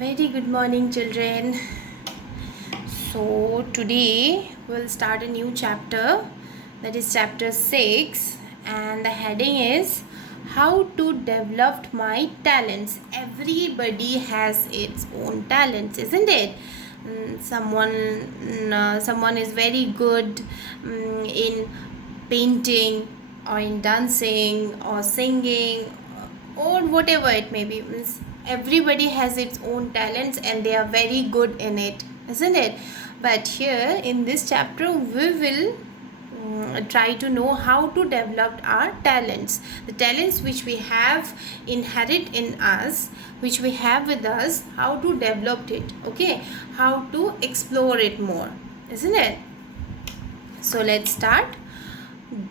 Very good morning, children. So, today we'll start a new chapter, that is chapter 6, and the heading is How to Develop My Talents. Everybody has its own talents, isn't it? Someone is very good in painting or in dancing or singing or whatever it may be. Means everybody has its own talents and they are very good in it, isn't it? But here in this chapter we will try to know how to develop our talents, the talents which we have inherent in us, which we have with us, how to develop it, okay, how to explore it more, isn't it? So let's start.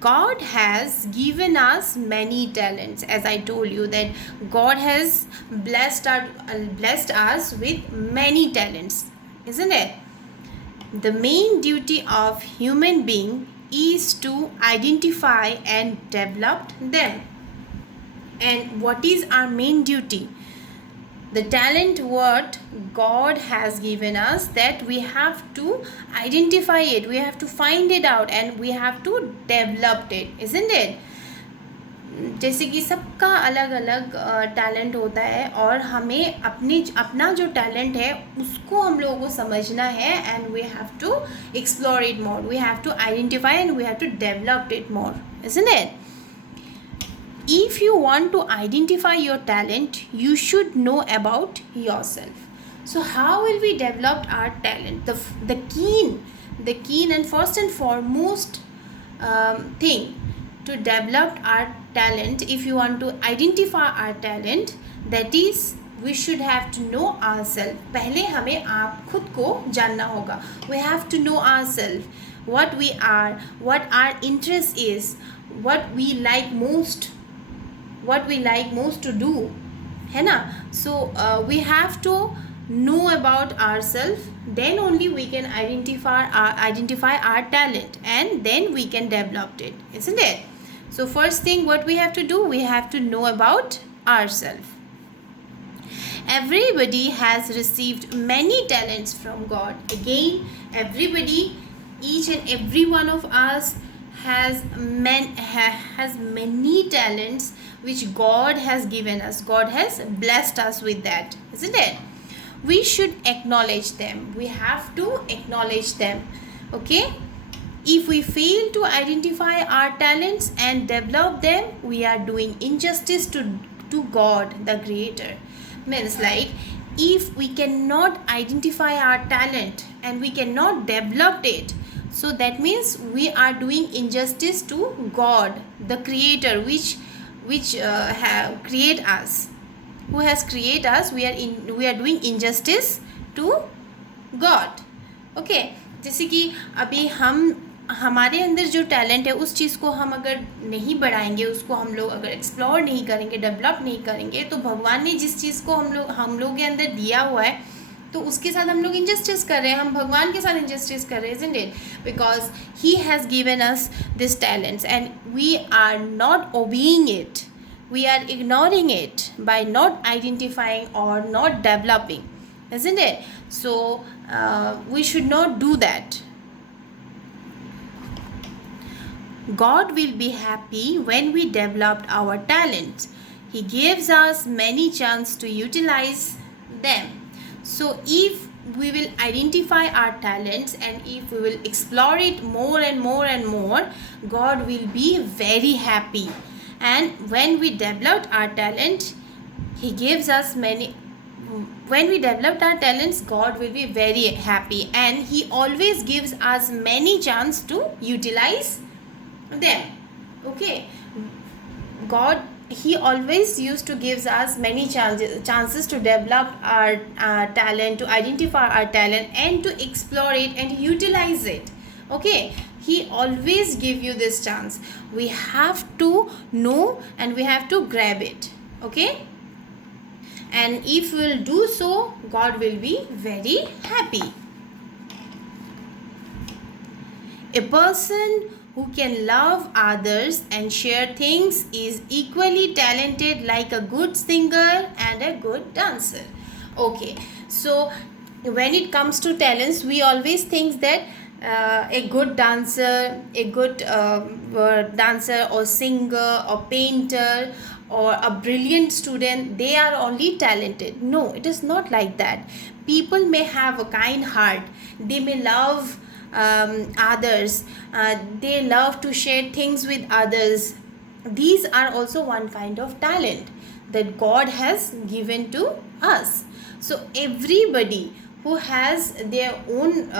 God has given us many talents. As I told you that God has blessed us with many talents, isn't it? The main duty of human being is to identify and develop them. And what is our main duty? The talent what God has given us, that we have to identify it, we have to find it out and we have to develop it, isn't it? जैसे कि सबका अलग अलग talent होता है और हमें अपना जो टैलेंट है उसको हम लोगों को समझना है and we have to explore it more, we have to identify and we have to develop it more, isn't it? If you want to identify your talent, you should know about yourself. So how will we develop our talent? The keen and first and foremost thing to develop our talent, if you want to identify our talent, that is we should have to know ourselves. पहले हमें आप खुद को जानना होगा. We have to know ourselves, what we are, what our interest is, what we like most to do, है ना? So we have to know about ourselves, then only we can identify our talent and then we can develop it, isn't it? So first thing what we have to do, we have to know about ourselves. Everybody has received many talents from God. Again, everybody, each and every one of us has many talents which God has given us. God has blessed us with that, isn't it? We should acknowledge them. We have to acknowledge them, okay? If we fail to identify our talents and develop them, we are doing injustice to God, the Creator. Means like, if we cannot identify our talent and we cannot develop it, so that means we are doing injustice to God, the Creator, which have create us, who has created us. We are doing injustice to God, okay? जैसे कि अभी हमारे अंदर जो talent है उस चीज़ को हम अगर नहीं बढ़ाएंगे, उसको हम लोग अगर एक्सप्लोर नहीं करेंगे, डेवलप नहीं करेंगे, तो भगवान ने जिस चीज़ को हम लोग के अंदर दिया हुआ है तो उसके साथ हम लोग इंजस्टिस कर रहे हैं, हम भगवान के साथ इंजस्टिस कर रहे हैं, isn't it? Because he has given us this talents and we are not obeying it, we are ignoring it by not identifying or not developing, isn't it? So we should not do that. God will be happy when we develop our talents. He gives us many chances to utilize them. So if we will identify our talents and if we will explore it more and more and more, God will be very happy. And when we developed our talent, He gives us many. When we developed our talents, God will be very happy and He always gives us many chances to utilize them, okay? God, He always used to gives us many chances to develop our talent, to identify our talent and to explore it and utilize it, okay? He always give you this chance. We have to know and we have to grab it, okay? And if we will do so, God will be very happy. A person who can love others and share things is equally talented like a good singer and a good dancer. Okay, so when it comes to talents, we always think that a good dancer, dancer or singer or painter or a brilliant student, they are only talented. No, it is not like that. People may have a kind heart. They may love others. They love to share things with others. These are also one kind of talent that God has given to us. So everybody who has their own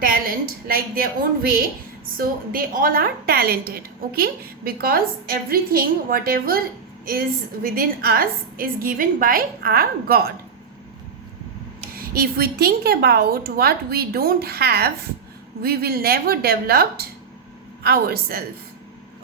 talent, like their own way, so they all are talented, okay? Because everything, whatever is within us, is given by our God. If we think about what we don't have, we will never develop ourselves,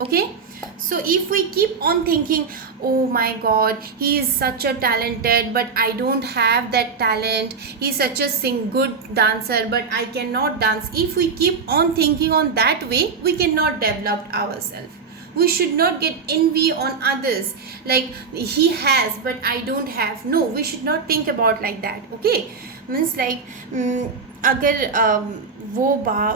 okay? So if we keep on thinking, oh my God, he is such a talented but I don't have that talent, he's such a good dancer but I cannot dance, if we keep on thinking on that way, we cannot develop ourselves. We should not get envy on others, like he has but I don't have. No, we should not think about like that, okay? Means like अगर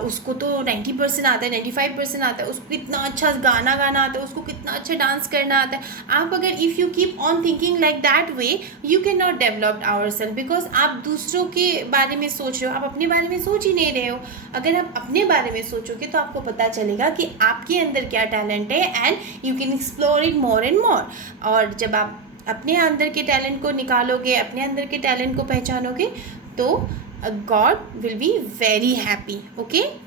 उसको तो 90% आता है, 95% आता है, उसको कितना अच्छा गाना गाना आता है, उसको कितना अच्छा डांस करना आता है. आप अगर if you keep on thinking like that way, you can not develop our self, because आप दूसरों के बारे में सोच रहे हो, आप अपने बारे में सोच ही नहीं रहे हो. अगर आप अपने बारे में सोचोगे तो आपको पता चलेगा कि आपके अंदर क्या टैलेंट है, and you can explore it more and more. और जब आप अपने अंदर के टैलेंट को निकालोगे, अपने अंदर के टैलेंट को पहचानोगे, तो God will be very happy, okay?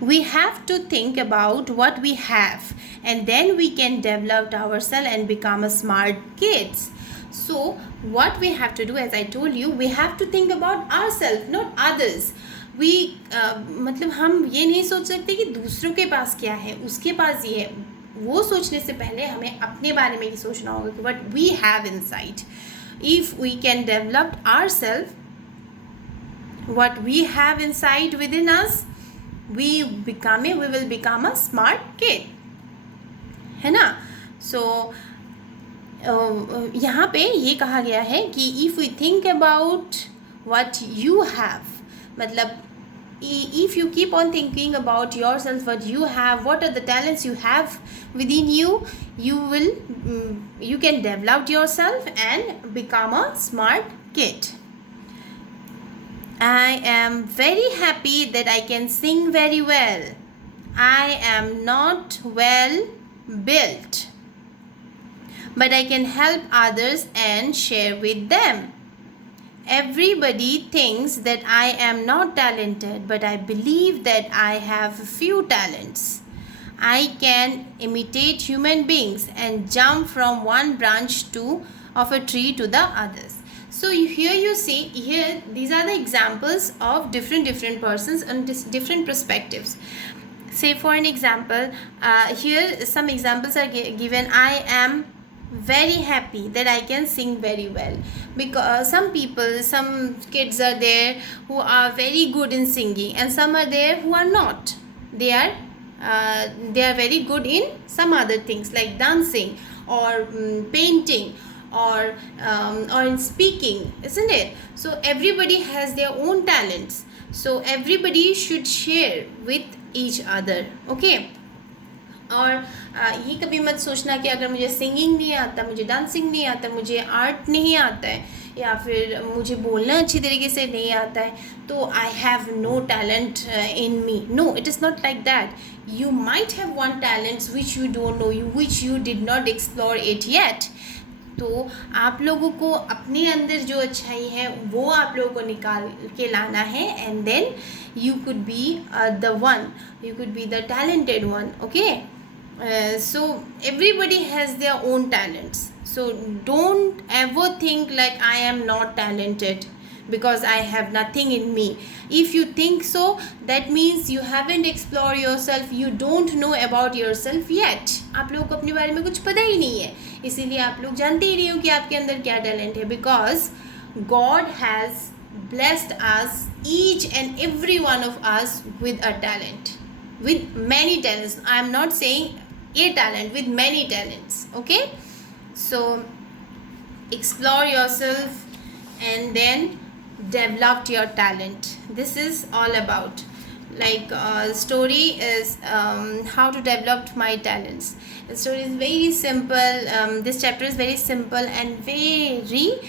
We have to think about what we have, and then we can develop ourselves and become a smart kids. So what we have to do, as I told you, we have to think about ourselves, not others. We मतलब हम ये नहीं सोच सकते कि दूसरों के पास क्या है, उसके पास ये है. वो सोचने से पहले हमें अपने बारे में ही सोचना होगा कि what we have inside. If we can develop ourselves, what we have inside within us, we will become a smart kid, है ना? So यहाँ पे ये कहा गया है कि if we think about what you have, मतलब if you keep on thinking about yourself, what you have, what are the talents you have within you, you can develop yourself and become a smart kid. I am very happy that I can sing very well. I am not well built, but I can help others and share with them. Everybody thinks that I am not talented, but I believe that I have few talents. I can imitate human beings and jump from one branch of a tree to the others. So here you see, here these are the examples of different persons and different perspectives. Say for an example, here some examples are given. I am very happy that I can sing very well, because some kids are there who are very good in singing, and some are there who are not. They are very good in some other things like dancing or painting or in speaking, isn't it? So everybody has their own talents, so everybody should share with each other, okay? और ये कभी मत सोचना कि अगर मुझे singing नहीं आता, मुझे डांसिंग नहीं आता, मुझे आर्ट नहीं आता है, या फिर मुझे बोलना अच्छी तरीके से नहीं आता है, तो I have no talent in me. No, it is not like that. You might have one talent which you don't know, which you did not explore it yet. तो आप लोगों को अपने अंदर जो अच्छाई है वो आप लोगों को निकाल के लाना है, and then you could be the one, you could be the talented one, okay? So everybody has their own talents, so don't ever think like I am not talented because I have nothing in me. If you think so, that means you haven't explored yourself, you don't know about yourself yet. आप लोगों को अपने बारे में कुछ पता ही नहीं है, इसीलिए आप लोग जानते ही नहीं हो कि आपके अंदर क्या टैलेंट है. Because God has blessed us, each and every one of us, with a talent, with many talents. I am not saying a talent, with many talents, okay? So explore yourself, and then develop your talent. This is all about, like, story is how to develop my talents. The story is very simple. This chapter is very simple and very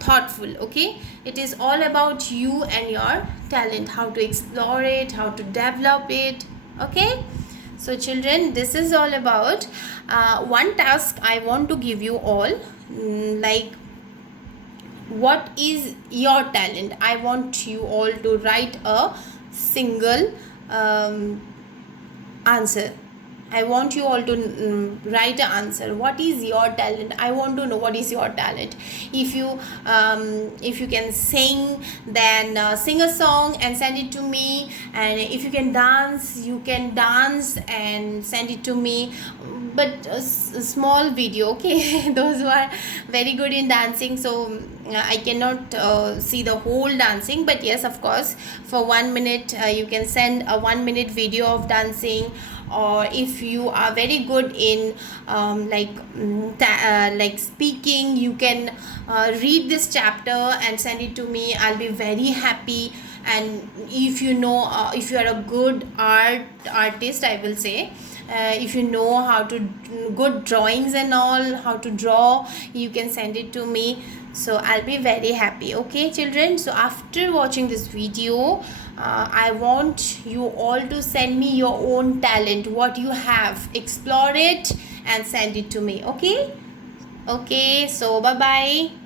thoughtful. Okay, it is all about you and your talent, how to explore it, how to develop it. Okay, so children, this is all about one task I want to give you all. Like, what is your talent? I want you all to write a single answer. I want you all to write an answer. What is your talent? I want to know what is your talent. If you can sing, then sing a song and send it to me. And if you can dance, you can dance and send it to me. But a small video, okay? Those who are very good in dancing, so I cannot see the whole dancing. But yes, of course, for 1 minute, you can send a 1 minute video of dancing. Or if you are very good in like speaking, you can read this chapter and send it to me. I'll be very happy. And if you know, if you are a good artist, I will say, if you know how to good drawings and all, how to draw, you can send it to me. So I'll be very happy. Okay children, so after watching this video, I want you all to send me your own talent, what you have, explore it and send it to me. Okay, so bye bye.